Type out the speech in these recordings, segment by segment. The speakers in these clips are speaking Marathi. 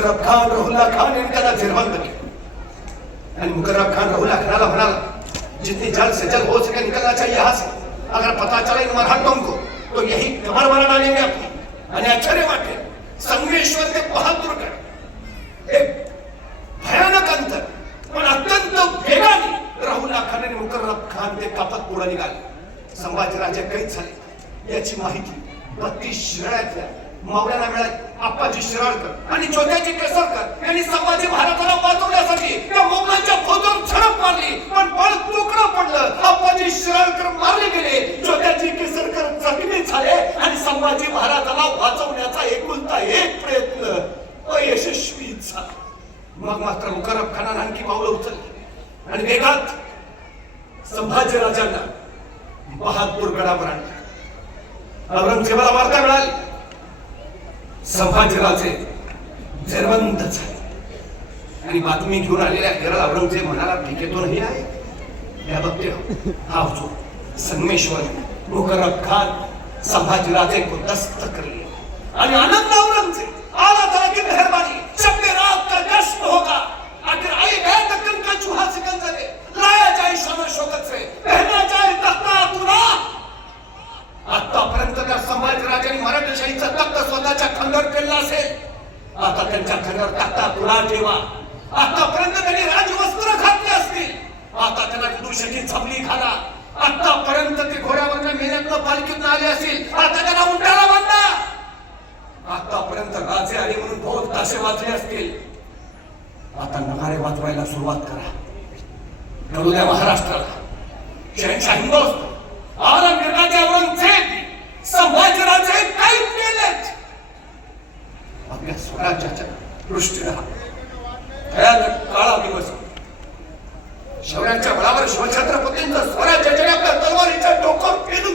मुकर्रब खान रहुल्ला खान यांनी त्याला जेरबंद केलं आणि मुकर्रब खान रहुल्ला खानाला म्हणाला जितनी जल्द से जल्द हो सके निकलना चाहिए यहाँ से। अगर पता चला इन मराठों को तो यही कमर मारा डालेंगे अपनी आणि आश्चर्य वाटे संगमेश्वर ते बहादूरगड एक भयानक अंतर। पण अत्यंत वेगाने राहुल खान आणि मुकर्रब खान ते कापत पुढे निघाले संभाजीराजे कैद झाले याची माहिती। बत्तीस शिराळ्यातल्या मावळ्यांना मिळाली संभाजी शिराळकर आणि छोट्याजी केसरकर यांनी संभाजी महाराजांना वाचवण्यासाठी त्या मोगलांच्या फौजवर झडप मारली. पण बळ तुकडं पडलं. आप्पाजी शिराळकर मारले गेले. छोट्याजी केसरकर जखमी झाले आणि संभाजी महाराजांना वाचवण्याचा एकुलता एक प्रयत्न अयशस्वी झाला. मग मात्र मुकरब खानानं आणखी पावलं उचलली. आणि वेगात संभाजीराजांना बहादूर गडावर आणलं. औरंगजेबाला वार्ता मिळाली. संभाजीराजे जरबंद झाले आणि बातमी घेऊन आलेल्या केरळ औरंगजेब म्हणाला टिकेतूनही आहे. या बघते हा जो संगमेश्वर मुकरब खान. संभाजीराजे को दस्त कर आणि आनंद औरंगजेब आला तरह की मेहरबानी. शब रात का जश्न होगा आखिर आए गए दक्कन का चूहा सिकंदर है लाया जाए शान शौकत से पहना जाए तख्ता तुरा आतापर्यंत त्या संभाजीराजांनी मराठेशाहीचा तख्त स्वतःच्या खांद्यावर केला असेल आता त्यांच्या खांद्यावर टाकता तुला ठेवा. आतापर्यंत त्यांनी राजवस्त्र घातले असतील. आता त्यांना विदूषकी झपली घाला. आतापर्यंत ते घोड्यावरच्या मेहनतनं पालखीत आले असतील. आता त्यांना उंटाला बांधा. आतापर्यंत राजे आले म्हणून बहुत ताशे वाचले असतील. आता नगारे वाजवायला सुरुवात करा. करू महाराष्ट्राला. शहनशाह हिंदोस्त. औरंगजेबाचे औरंगजेब संभाजीराजे काय केलेत. आपल्या स्वराज्याच्या दृष्टीला भयानक काळा दिवस. शौर्याच्या बळावर शिवछत्रपतींचं स्वराज्याच्या आपल्या तलवारीच्या डोक्यावर पेलून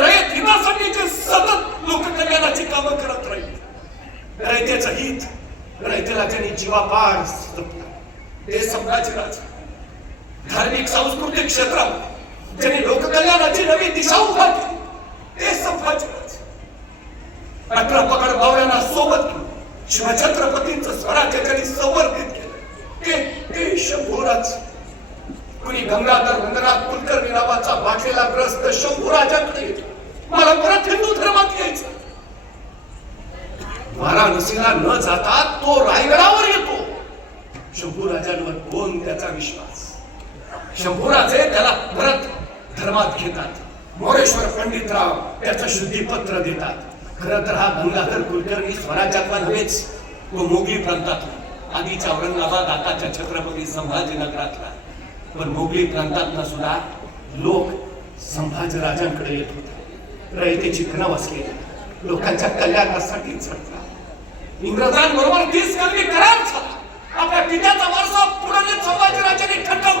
रयत हितासाठी जे सतत लोककल्याणाची कामं करत राहील. रयतेचं हित रयतेला त्यांनी जीवापार जपला ते संभाजीराज धार्मिक सांस्कृतिक क्षेत्रात ज्यांनी लोककल्याणाची नवी दिशा उभारली केली ते संभाजीराज अठरा सोबत घेऊन शिवछत्रपतींचं स्वराज्य ज्यांनी संवर्धित केलं? ते ते शंभूराज कुणी गंगाधर रंगनाथ कुलकर्णी नावाचा वाटलेला ग्रस्त शंभूराजांकडे येतो. मला परत हिंदू धर्मात यायचं. वाराणसीला न जाता तो रायगडावर येतो. शंभूराजांवर कोण त्याचा विश्वास? शंभूराजे त्याला परत धर्मात घेतात. मोरेश्वर पंडितराव त्याचं शुद्धीपत्र देतात. खरं तर हा गंगाधर कुलकर्णी स्वराज्यातला नव्हेच तो मोगली प्रांतातला. आधीच्या औरंगाबाद आताच्या छत्रपती संभाजीनगरातला पण मोगली प्रांतातला सुद्धा लोक संभाजीराजांकडे येत होते. रयते खणा बसली लोकांच्या कल्याणासाठी झटला इंग्रजांबरोबर तीस कमी करार झाला. आपल्या पित्याचा वारसा पुढे संभाजीराजांनी ठणकावलं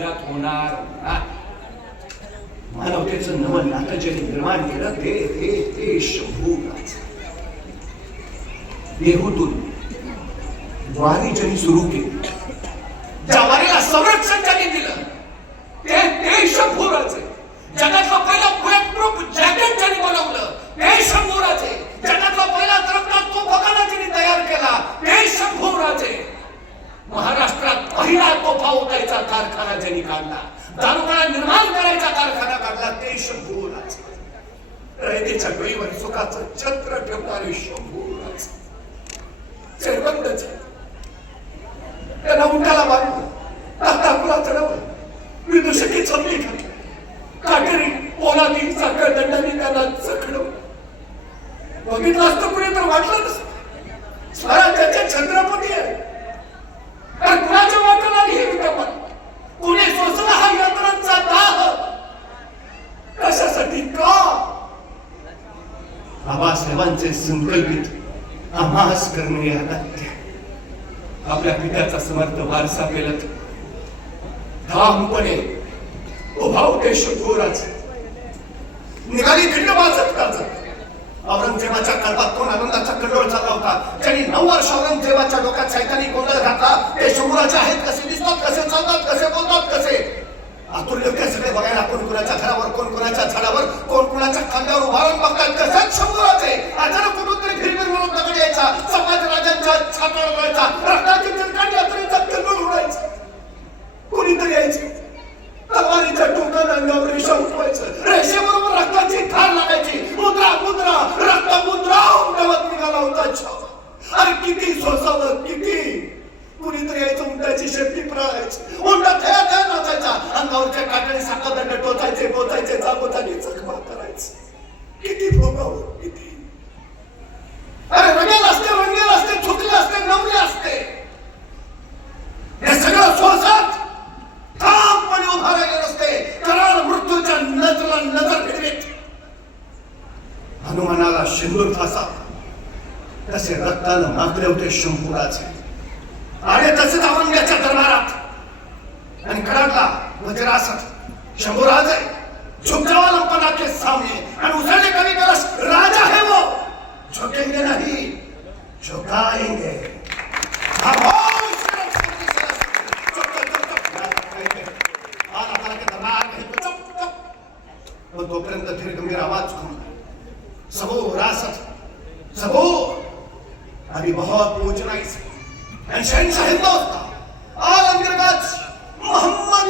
राज्यात होणार नाही मानवतेचं नवं नातं ज्यांनी निर्माण केलं ते ते ते शंभूराज देहूतून वारी ज्यांनी सुरू केली ज्या वारीला संरक्षण ज्यांनी दिलं ते ते शंभूराज आहे. जगातला पहिला बुलेट प्रूफ जॅकेट ज्यांनी बनवलं ते शंभूराज आहे. जगातला पहिला तरंगा तो बघायला ज्यांनी तयार केला ते शंभूराज आहे. महाराष्ट्रात पहिला तोफा उठायचा कारखाना ज्यांनी काढला दारुगळा निर्माण करायचा कारखाना काढला ते शंभूराज रयतेच्या गळीवर सुखाचं छत्र ठेवणारे शंभूराज चेरबंदच त्यांना उंटाला बांधलं टाकला चढवलं विदूषकी चमली घातली काटेरी पोलादी साखर दंडाने त्यांना चकडवलं बघितलं असतं कुणी तर वाटलं नसतं स्वराज्याचे छत्रपती आहे कारण कुणाच्या वाटेला हे विटंबन कुणी सोसला हा यंत्रांचा दाह कशासाठी का बाबासाहेबांचे संकल्पित आम्हास करणे अगत्य आपल्या पित्याचा समर्थ वारसा पेलत ठामपणे उभा होते निघाली खंड वाचत गाजत औरंगजेबाच्या कळपात कोण आनंदाचा कल्लोळ चालला होता ज्यांनी नऊ वर्ष औरंगजेबाच्या डोक्यात सैतानी गोंधळ घातला ते शंभूराचे आहेत कसे चालतात कसे बोलतात कसे आतून लोक सगळे बघायला कोण कुणाच्या घरावर कोण कुणाच्या झाडावर कोण कुणाच्या खांद्यावर उभारून बघतात. कसं शंभराचे अचानक कुठून तरी फिरफिर म्हणून दगड यायचा. समाज राजांच्या छातावर जायचा. रक्ताची चिरकाट यात्रेचा किल्लोळ उडायचा. कोणीतरी यायचे. तलवारीच्या टोकात अंगावर रेषा उठवायचं. रेषेबरोबर रक्ताची ठार लागायची. मुद्रा मुद्रा रक्त मुद्रा उमटवत निघाला होता छावा. अरे किती सोसावं किती. कुणीतरी यायचं उंटाची शेपटी पळायची. उंटा थया थया नाचायचा. अंगावरच्या काटाने साखा दंड टोचायचे बोचायचे जागोजागी जखमा करायचे किती भोगावं किती अरे रंगेल असते रंगेल असते झुकले असते नवले असते हे सगळं सोसात ठामपणे उभा राहिले नसते करार मृत्यूच्या नजरला नजर फिरवीत मनाला शिंदूर फासा तसे रक्तानं मागले होते शंभूराचे आणि तसेच औरंग्याच्या दरबारात. आणि कडाडला वज्रासत शंभूराज आहे झुक जावा सामने आणि उजळले कभी कलश राजा है वो. झुकेंगे नहीं झुकाएंगे. खामोश आणि शहनशाह हिंदुस्तान आलमगीरगंज मोहम्मद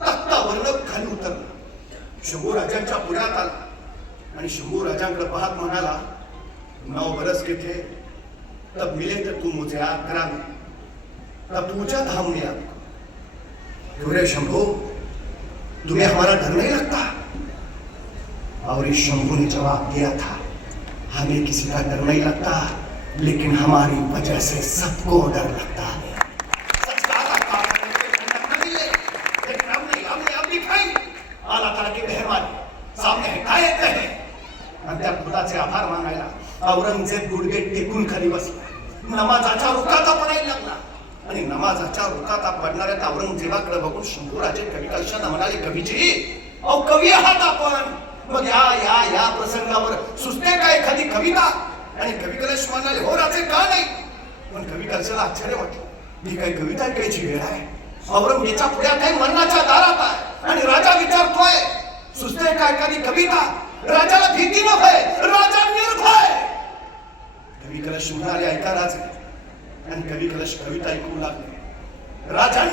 तख्तावरनं खाली उतरलं. शंभू राजांच्या पुढ्यात आला. आणि शंभू राजांकडे पाहत म्हणाला नाव बरस के तब मिले तो तुम मुझे आगरा में तब क्यों शंभू? तुम्हें हमारा डर नहीं लगता? और इस शंभू ने जवाब दिया था हमें किसी का डर नहीं लगता। लेकिन हमारी वजह से सबको डर लगता है। त्या खुदाचे आभार मानायला औरंगजेब गुडगे टेकून खाली बसला नमाजाच्या रुखाता पडायला लागला आणि नमाजाच्या रुखाता पडणाऱ्या औरंगजेबाकडे बघून शंभूराजे कवी कशानं म्हणाले कवीजी अहो कवी आहात आपण मग या या या प्रसंगावर सुचते का एखादी कविता। आणि कवी कलश म्हणाले हो राजे का नाही? पण कवी कलशाला आश्चर्य वाटलं. ही काही कविता ऐकायची वेळ आहे. औरंगजेबाच्या पुढ्या काही मरणाच्या दारात आहे. आणि राजा विचारतोय सुचते का एखादी कविता? राजाला भीती न भय राजा निर्भय. कवी कलश म्हणाले ऐका राजे. आणि कवी कलश कविता ऐकू लागले. राजन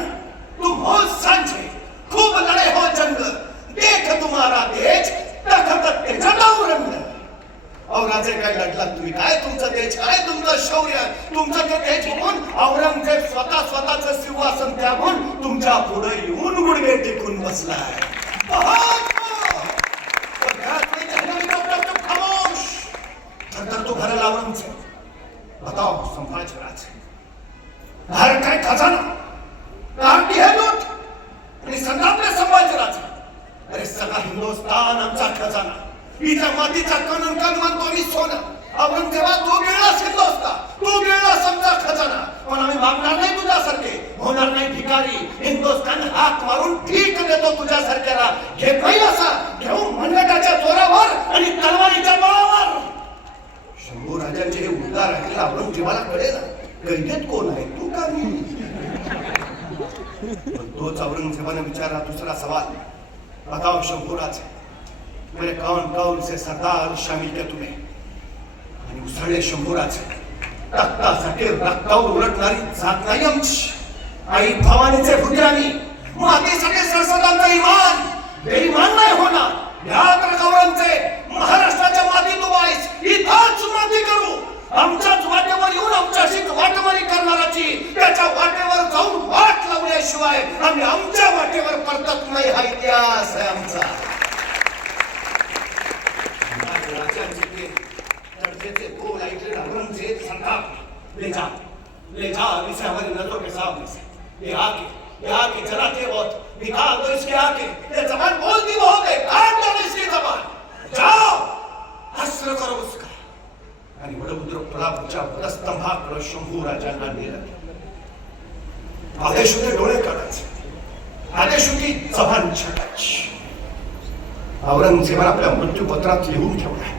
तुम हो सांझे खूप लढे हो जंग. देख तुम्हाला देश. अहो काय लढलात तुम्ही? काय तुमचं तेज काय तुमचं शौर्य? तुमचं ते तेज बघून औरंगजेब स्वतः स्वतःच सिंहासन त्यागून तुमच्यापुढे येऊन गुडघे टेकून बसलाय. खामोश! नंतर तो औरंगजेब. बताओ संभाजी राजे भारत काय खजाना? कारटी है लूट! आणि संतापले संभाजी राजे अरे सगळा हिंदुस्तान आमचा खजाना. इथं मातीचा कणन कण म्हणतो मी सोनं. औरंगजेबा तू गिळलास असता. तो गिळलास समजा खजाना. पण आम्ही मागणार नाही तुझ्यासारखे. होणार नाही भिकारी. हिंदुस्थान हात मारून ठीक देतो तुझ्यासारख्याला. घेत नाही असा घेऊ मनगटाच्या जोरावर आणि तलवारीच्या बळावर. शंभू राजांचे हे उद्गार ऐकले औरंगजेबाला कळेल. कैदेत कोण आहे? तू का मी? तोच औरंगजेबाने विचारला दुसरा सवाल. बताओ शंभूराज मेरे कौन कौन से सरदार शामिल के तुम्ही आणि उसळले शंभूराज रक्तासाठी रक्तावर उलटणारी जात नाही आमची आई भवानीचे पुत्र मातीसाठी सरसदांचा इमान बेईमान नाही होणार या औरंगचे महाराष्ट्राच्या मातीत उभा आहेस इथंच माती करू आमच्याच वाटेवर येऊन आमच्याशी वाटमारी करणाराची त्याच्या वाटेवर जाऊन वाट लावल्याशिवाय आम्ही आमच्या वाटेवर परतत नाही हा इतिहास आहे आमचा राजांचे बोल ऐकले संताप ले जा ले जा नजरों के सामने से ये आके ये आके जलाते बहुत निकाल दो इसके आके ये जबान बोलती बहुत है काट दो इसकी जबान जाओ हस्र करो उसका आणि वडपुत्र प्रतापच्या शंभू राजांना नेलं आदेश होते डोळे काढायचे आदेश होती औरंगजेबाने आपल्या मृत्यूपत्रात लिहून ठेवलाय.